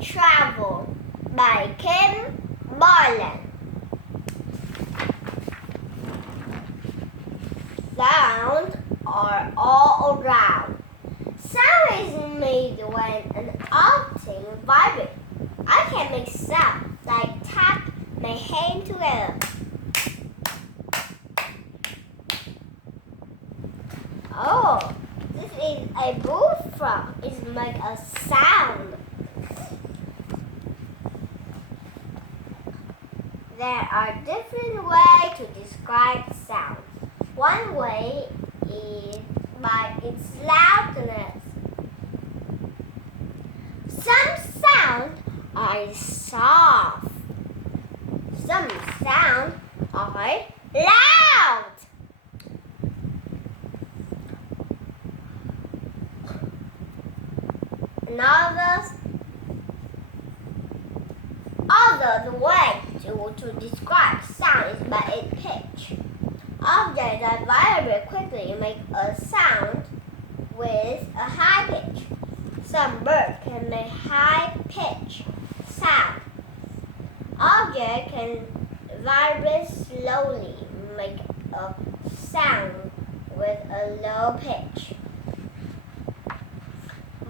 Travel by Kim Barland. Sounds are all around. Sound is made when an object vibrates. I can make sound like tap my hand together. Oh, this is a bullfrog. It makes a sound. There are different ways to describe sound. One way is by its loudness. Some sounds are soft. Some sounds are loud. Other way to describe sound is by its pitch. Objects that vibrate quickly make a sound with a high pitch. Some birds can make high-pitched sound. Objects can vibrate slowly, make a sound with a low pitch.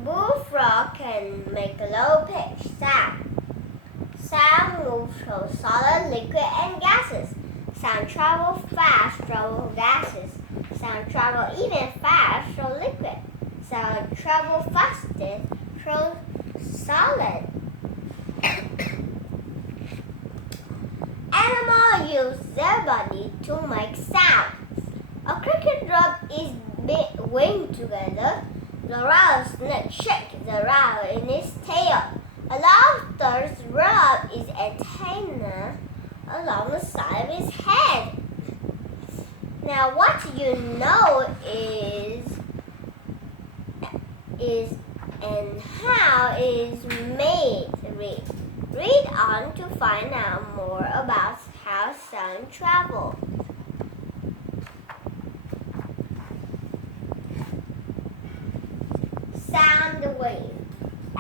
Bullfrog can make a low-pitched sound. Sound moves through solid, liquid, and gases. Sound travels fast through gases. Sound travels even fast through liquid. Sound travels fastest through solid. Animals use their body to make sound. A cricket rub its wings together. The rattlesnake shakes the rattle in its tail. A lobster rubs its antenna along the side of its head. Now what you know is and how it is made. Read on to find out more about how sound travels. Sound wave.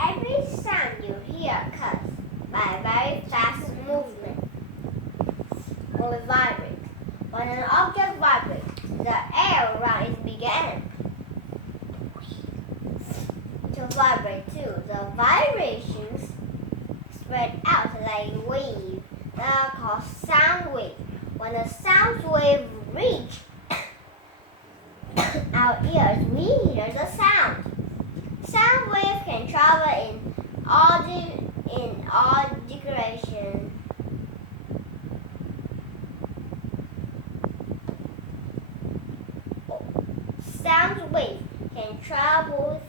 Every sound you hear comes by a very fast movement or vibrate. When an object vibrates, the air around it begins to vibrate too. The vibrations spread out like waves that are called sound waves. When the sound wave reach our ears, we hear the sound. Sound waves can travel in all directions. Sound waves can travel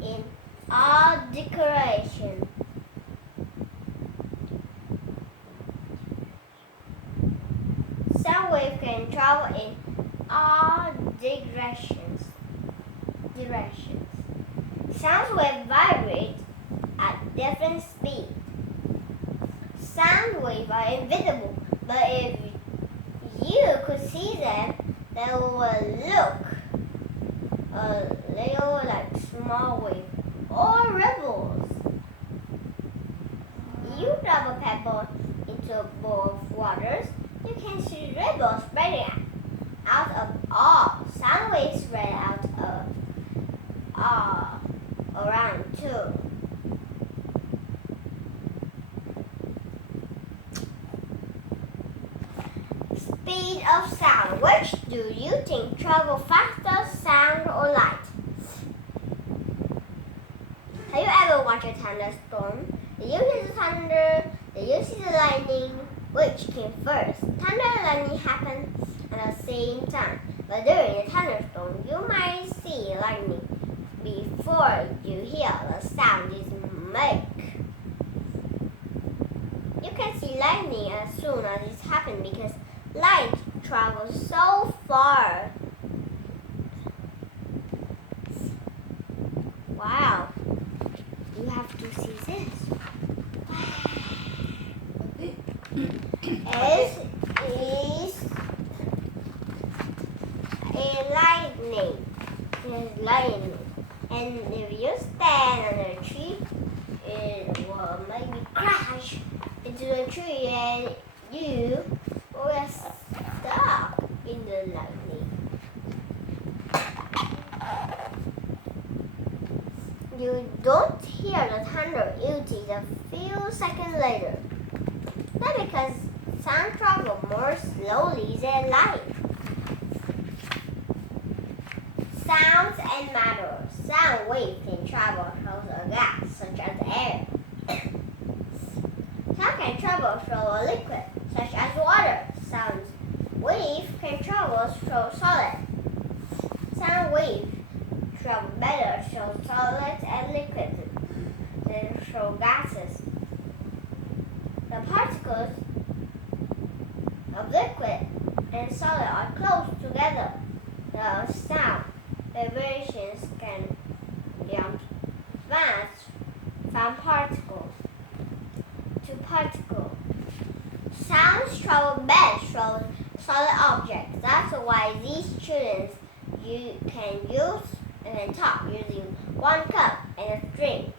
in all directions. Sound waves can travel in all directions. Sound waves vibrate at different speeds. Sound waves are invisible, but if you could see them, they will look a little like small waves or ripples. You drop a pebble into a bowl of water, you can see ripples spreading out of all. Sound waves spread out of all around too. Speed of sound. Which do you think travel faster, sound or light? Have you ever watched a thunderstorm? Do you hear the thunder? Do you see the lightning? Which came first? Thunder and lightning happen at the same time. But during a thunderstorm, you might see lightning before you hear the sound it makes. You can see lightning as soon as it happens because light travels so far. Wow, you have to see this. It is a lightning. It is lightning. And if you stand on a tree, it will the tree and you were stuck in the lightning. You don't hear the thunder until a few seconds later. That's because sound travels more slowly than light. Sounds and matter. Sound waves can travel across a gas, such as air. Sound can travel through a liquid, such as water. Sound waves can travel through solid. Sound waves travel better through solids and liquids than through gases. The particles of liquid and solid are close together. The sound vibrations can jump fast from particle to particle. Sounds travel best through solid objects. That's why these students can talk using one cup and a string.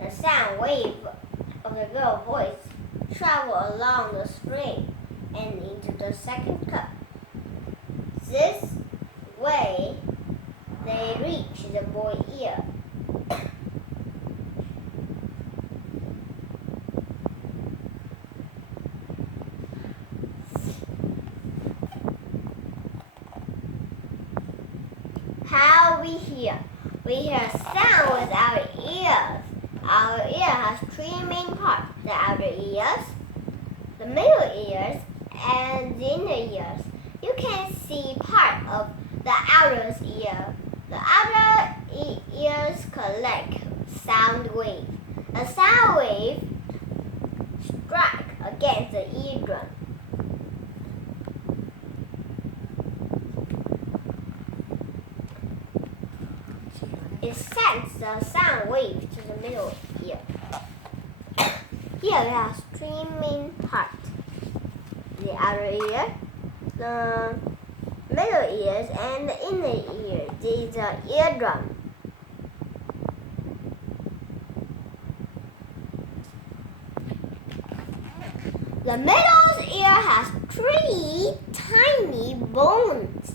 The sound wave of the girl's voice travel along the string and into the second cup. This way, they reach the boy's ear. How we hear? We hear sound with our ears. Our ear has three main parts: the outer ears, the middle ears, and the inner ears. You can see part of the outer ear. The outer ears collect sound waves. A sound wave strikes against the eardrum. It sends the sound wave to the middle ear. Here we have three main parts: the outer ear, the middle ears, and the inner ear. This is the eardrum. The middle ear has three tiny bones.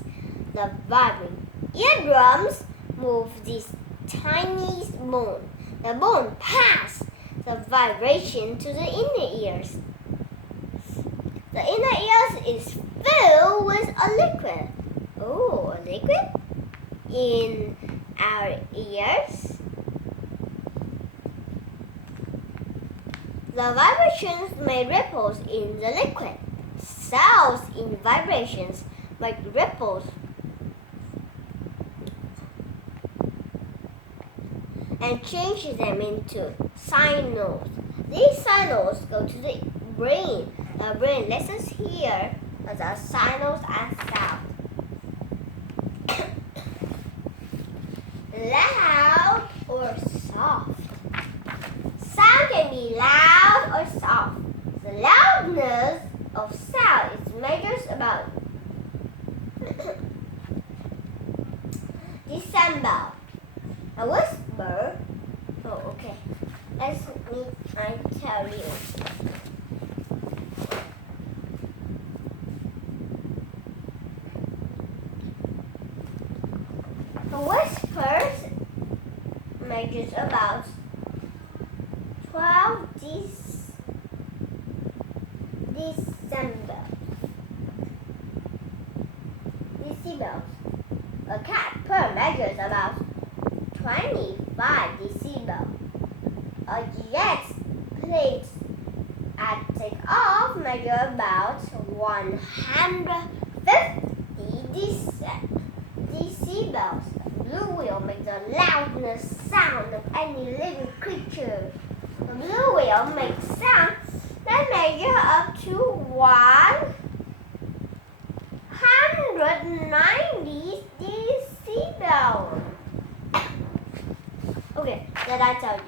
The vibrating eardrums move these tiny bones. The bone passes the vibration to the inner ears. The inner ears is filled with a liquid. Oh, a liquid in our ears. The vibrations make ripples in the liquid. Cells in vibrations make ripples and change them into signals. These signals go to the brain. The brain listens here as the signals and sound. Loud or soft? Sound can be loud or soft. The loudness of sound is measured about decibel. A whisper. Oh, okay. I tell you. A whisper measures about 12 decibels. A cat purr measures about 25 decibels. A jet plane at takeoff measures about 150 decibels. The blue whale makes the loudest sound of any living creature. The blue whale makes sound that measure up to 190 decibels. Okay, let I tell you.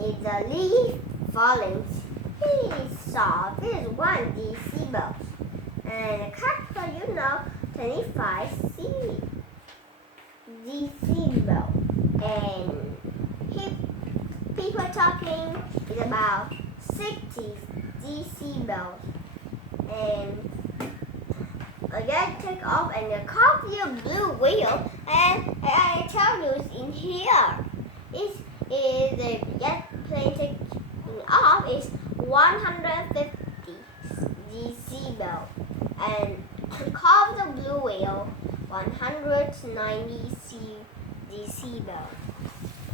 It's a leaf falling. It's soft. It's 1 decibel. And a cat, 25 decibel. and people talking is about 60 decibels. And again, take off and cover your blue wheel, and I tell you it's in here. Is the jet plane taking off is 150 decibel, and cover the blue wheel 190 decibel.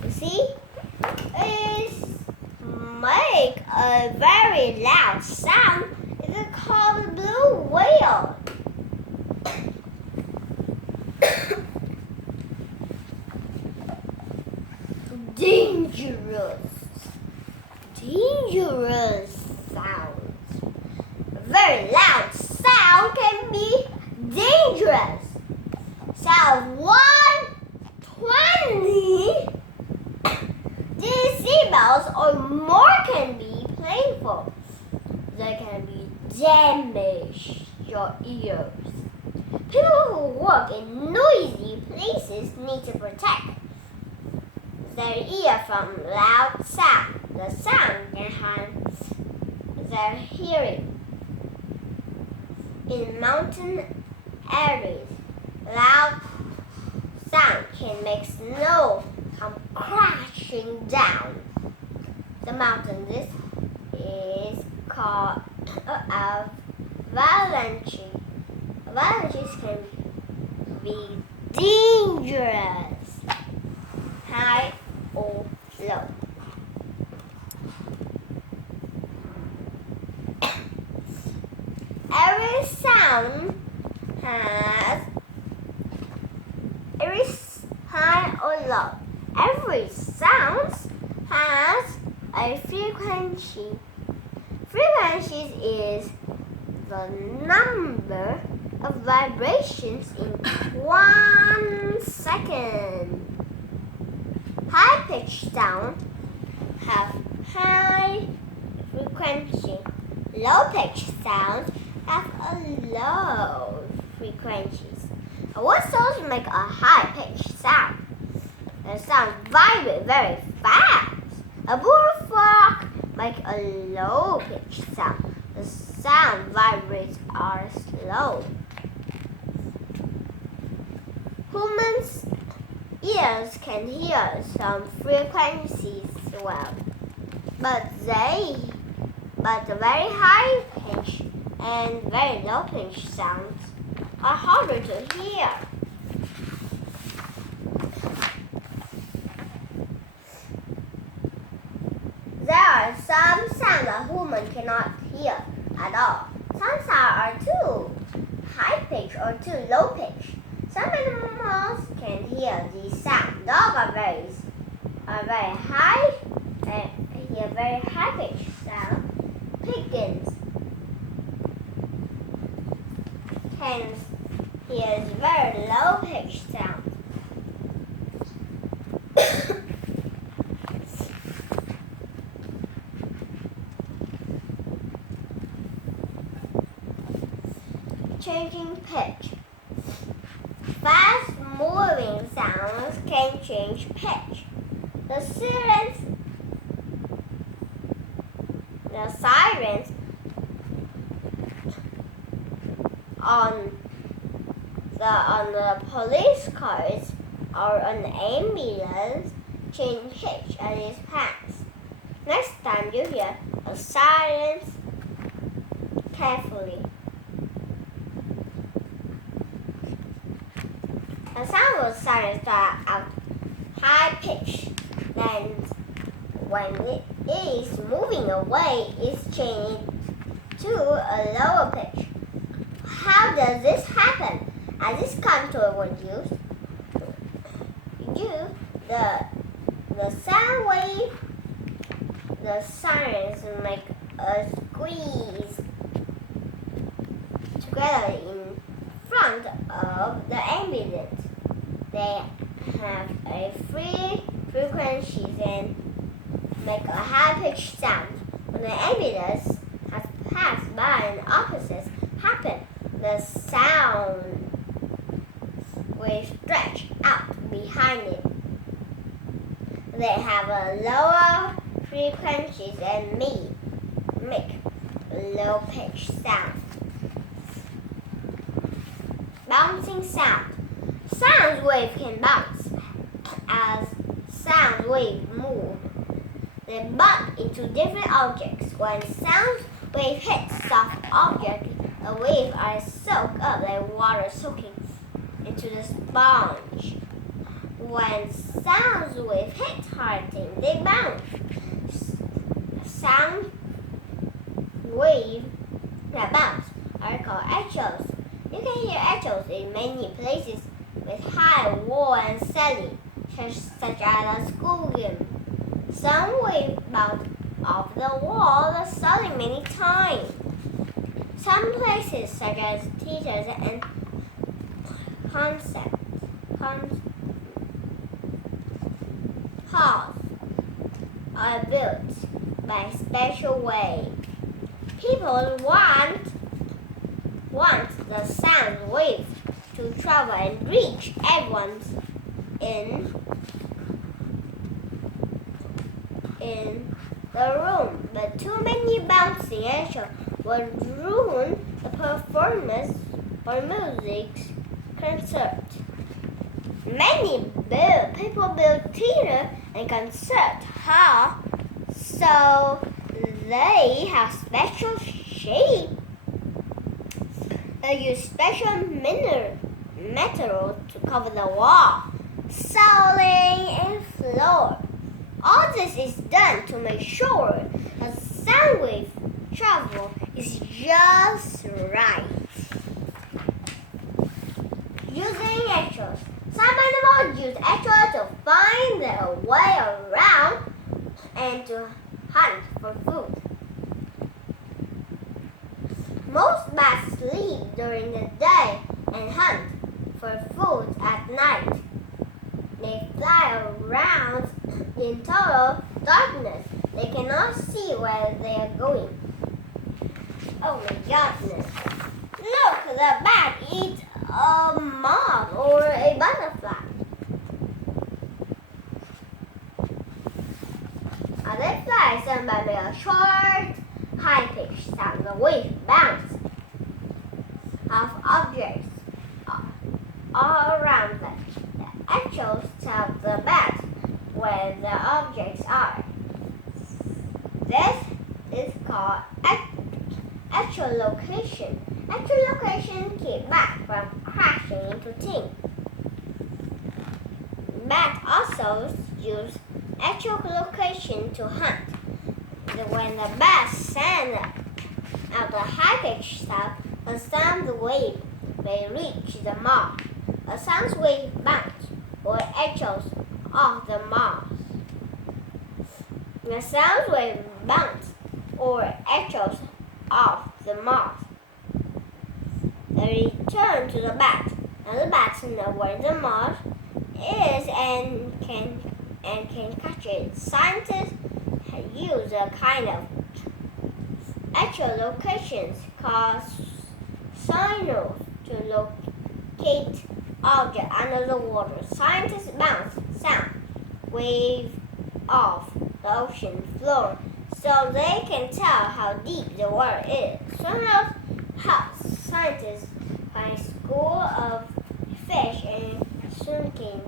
You see, it make a very loud sound. It's called the blue whale. Dangerous sounds. A very loud sound can be dangerous. Sound 120 decibels or more can be painful. They can damage your ears. People who work in noisy places need to protect their ear from loud sound. The sound can harm their hearing. In mountain areas, loud sound can make snow come crashing down the mountain. This is called avalanche. Avalanches can be dangerous, high or low. Every sound has high or low. Every sound has a frequency. Frequency is the number of vibrations in 1 second. High-pitched sound have high frequency. Low-pitched sounds have a low frequencies. What sounds make a high-pitched sound? The sound vibrates very fast. A bullfrog makes a low-pitched sound. The sound vibrates are slow. Humans' ears can hear some frequencies well, but the very high pitch and very low pitch sounds are harder to hear. There are some sounds a human cannot hear at all. Some sounds are too high pitch or too low pitch. Some animals can hear these sounds. Dogs are very high and hear very high pitch sound. Pigeons can hear very low pitch sound. Changing pitch. Fast moving sounds can change pitch. The sirens on the police cars or on the ambulance change pitch as it passes. Next time you hear a siren, carefully. The sound of sirens start out high pitch, then when it is moving away, it's changed to a lower pitch. How does this happen? As this contour was used, the sound wave, the sirens make a squeeze together in front of the ambulance. They have a free frequencies and make a high-pitched sound. When the ambulance has passed by and opposites happen, the sound will stretch out behind it. They have a lower frequencies and make low pitch sound. Bouncing sound. Sound wave can bounce as sound waves move. They bump into different objects. When sound wave hits soft objects, the waves are soaked up like water soaking into the sponge. When sound wave hits hard things, they bounce. Sound waves that bounce are called echoes. You can hear echoes in many places with high wall and ceiling, such as a schoolroom. Some waves bounce off the wall or ceiling many times. Some places, such as theaters and halls, are built by special waves. People want the sound waves to travel and reach everyone in the room, but too many bouncing echoes would ruin the performance or music concert. Many people build theater and concert halls so they have special shape. They use special metal to cover the wall, ceiling, and floor. All this is done to make sure the sound wave travel is just right. Using echoes. Some animals use echoes to find their way around and to hunt for food. Most bats sleep during the day and hunt for food at night. They fly around in total darkness. They cannot see where they are going. Oh my goodness. Look, the bat eats a moth or a butterfly. Other flies send by a short, high-pitched sound. The waves bounce off objects all around them. The echoes tell the bat where the objects are. This is called echolocation. Echolocation keeps bats from crashing into things. Bats also use echolocation to hunt. When the bats send out a high-pitched sound, the sound wave may reach the moth. A sound wave bounce or echoes off the moth. The sound wave bounce or echoes off the moth. They return to the bat. Now the bats know where the moth is and can catch it. Scientists use a kind of echolocation called sonar to locate objects under the water. Scientists bounce sound waves off the ocean floor so they can tell how deep the water is. Sonar helps scientists find schools of fish and sunken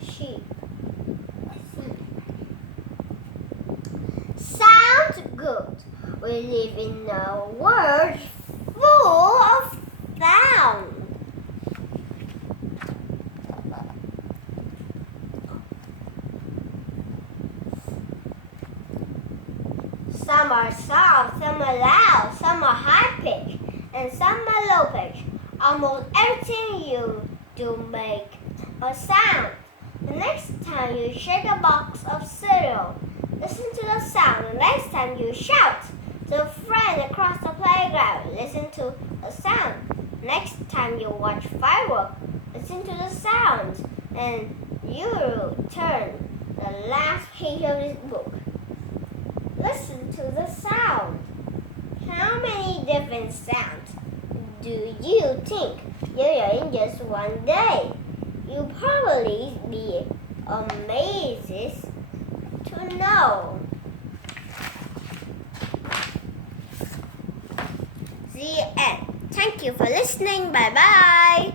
sheep. Sounds good. We live in a world full of sound. Some are soft, some are loud, some are high-pitched, and some are low-pitched. Almost everything you do make a sound. The next time you shake a box of cereal, listen to the sound. The next time you shout to a friend across the playground, listen to the sound. Next time you watch fireworks, listen to the sound. And you will turn the last page of this book. Listen to the sound. How many different sounds do you think you hear in just one day? You'll probably be amazes to know. The end. Thank you for listening. Bye bye.